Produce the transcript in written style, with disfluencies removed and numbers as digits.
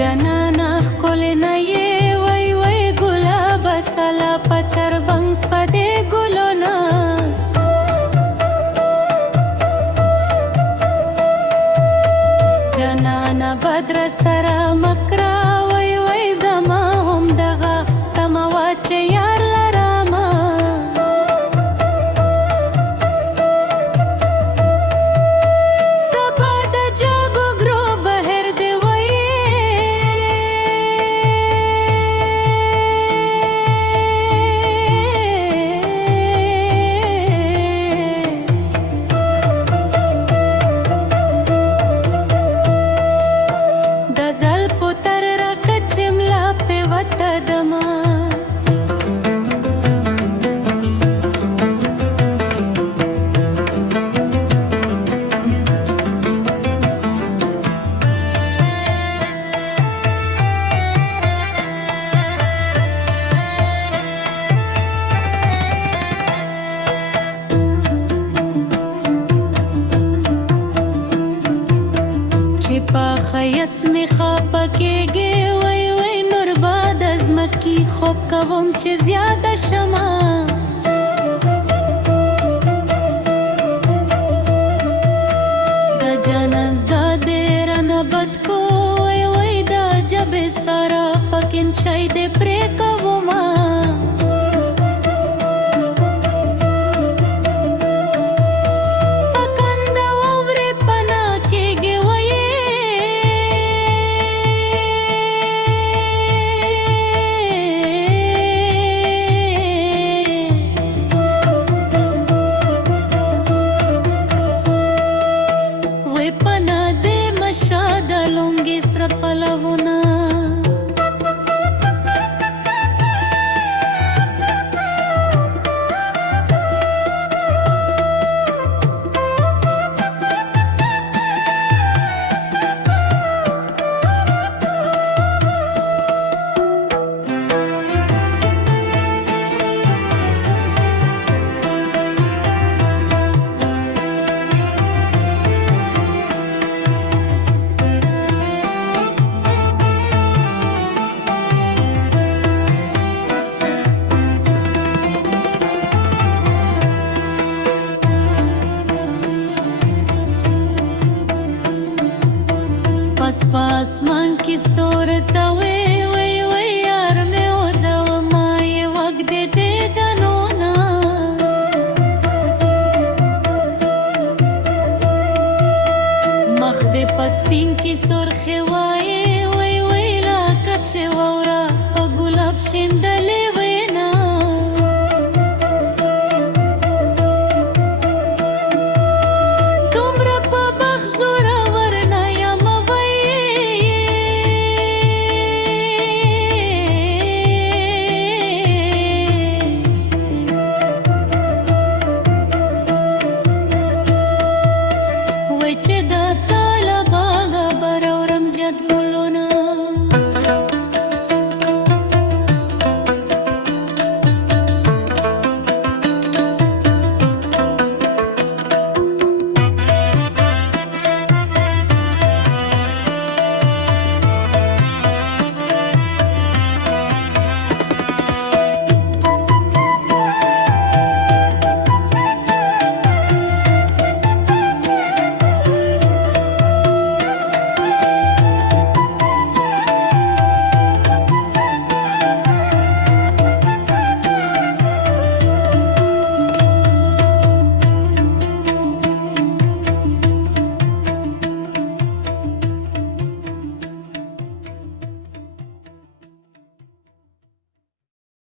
جانانا ښکلې نه یې وای وای ګلابه سلا په چربنګ سپدې ګلو نه جانانا بدر سره مکرا وای وای زما هم دغه تمه وه چې یار لرمه سبا د جاګو ګرو بهر دې د زلفو تر راکچې ملا پې وټه دمه چې پاخه یسمې خاپه کېږې وای وای نور باد ځمکې خوب کوم چې زیاده شمه د جانان زده دې رانه بد کو وای وای دا جبې ساره پکې نشی دې پرې کومه پنا دې مشاده لونګې سره پلونه پس په اسمان کې ستوره ته وی وی وی یار مې ودوه ما یې وږدې دې دنونه مخ دې په سپین کې سرخې وایې وی وی لکه چې واوره په ګلاب شیندلې وینا دومره په بخت زورور نه یم وای چې د تا له باغه به راوړم زیات